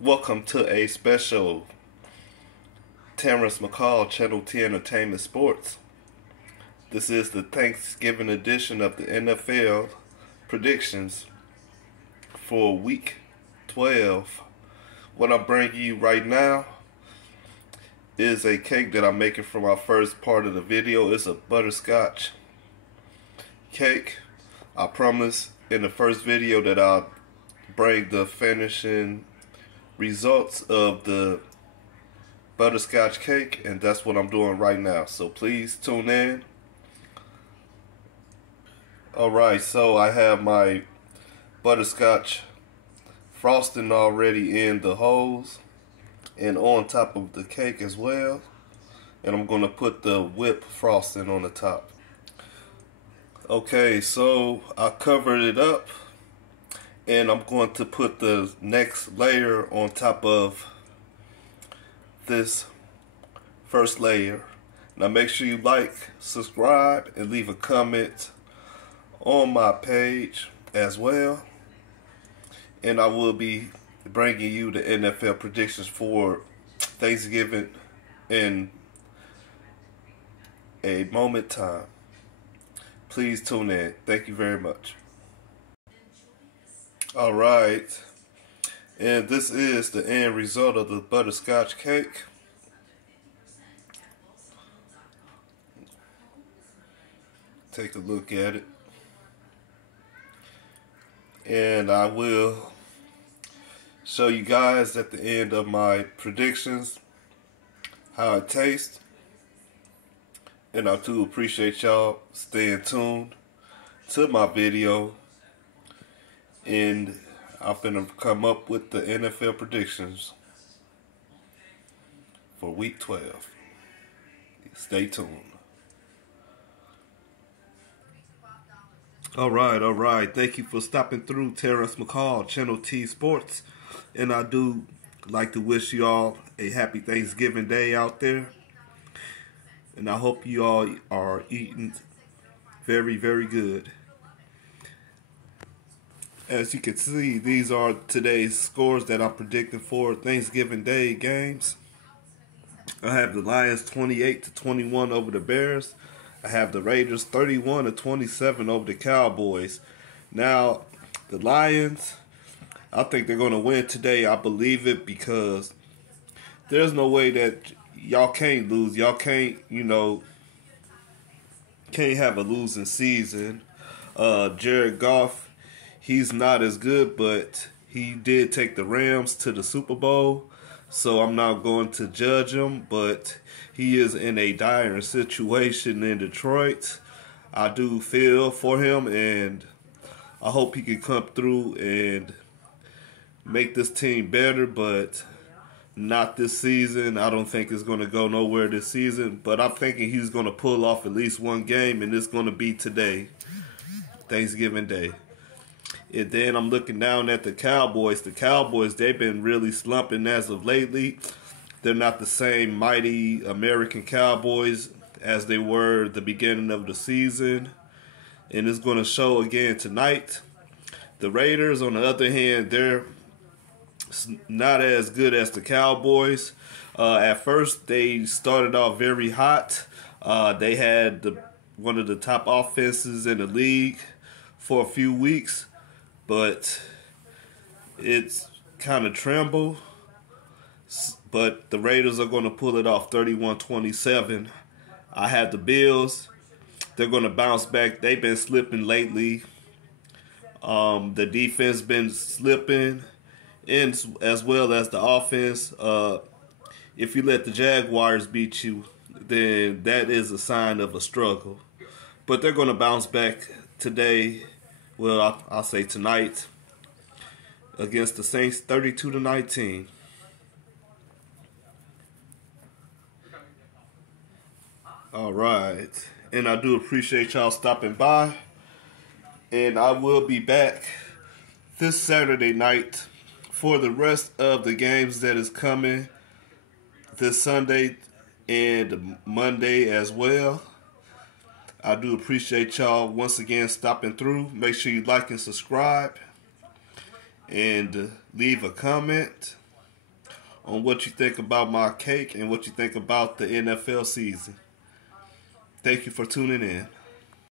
Welcome to a special Terrence McCall Channel T Entertainment Sports. This is the Thanksgiving edition of the NFL predictions for Week 12. What I'm bringing you right now is a cake that I'm making for my first part of the video. It's a butterscotch cake. I promise in the first video that I'll bring the finishing results of the butterscotch cake, and that's what I'm doing right now, so please tune in. Alright, so I have my butterscotch frosting already in the holes and on top of the cake as well, and I'm going to put the whipped frosting on the top. Okay, so I covered it up, and I'm going to put the next layer on top of this first layer. Now make sure you like, subscribe, and leave a comment on my page as well. And I will be bringing you the NFL predictions for Thanksgiving in a moment time. Please tune in. Thank you very much. Alright, and this is the end result of the butterscotch cake. Take a look at it, and I will show you guys at the end of my predictions how it tastes. And I do appreciate y'all staying tuned to my video. And I'm gonna come up with the NFL predictions for Week 12. Stay tuned. Alright. Thank you for stopping through Terrence McCall Channel T Sports. And I do like to wish you all a happy Thanksgiving Day out there. And I hope you all are eating very, very good. As you can see, these are today's scores that I'm predicting for Thanksgiving Day games. I have the Lions 28-21 over the Bears. I have the Raiders 31-27 over the Cowboys. Now, the Lions, I think they're going to win today. I believe it, because there's no way that y'all can't lose. Y'all can't, can't have a losing season. Jared Goff, he's not as good, but he did take the Rams to the Super Bowl, so I'm not going to judge him, but he is in a dire situation in Detroit. I do feel for him, and I hope he can come through and make this team better, but not this season. I don't think it's going to go nowhere this season, but I'm thinking he's going to pull off at least one game, and it's going to be today, Thanksgiving Day. And then I'm looking down at the Cowboys. The Cowboys, they've been really slumping as of lately. They're not the same mighty American Cowboys as they were at the beginning of the season. And it's going to show again tonight. The Raiders, on the other hand, they're not as good as the Cowboys. At first, they started off very hot. They had one of the top offenses in the league for a few weeks, but it's kind of trembled. But the Raiders are going to pull it off 31-27. I have the Bills. They're going to bounce back. They've been slipping lately. The defense been slipping, and as well as the offense. If you let the Jaguars beat you, then that is a sign of a struggle. But they're going to bounce back today. Well, I'll say tonight against the Saints, 32-19. All right, and I do appreciate y'all stopping by, and I will be back this Saturday night for the rest of the games that is coming this Sunday and Monday as well. I do appreciate y'all once again stopping through. Make sure you like and subscribe and leave a comment. on what you think about my cake and what you think about the NFL season. Thank you for tuning in.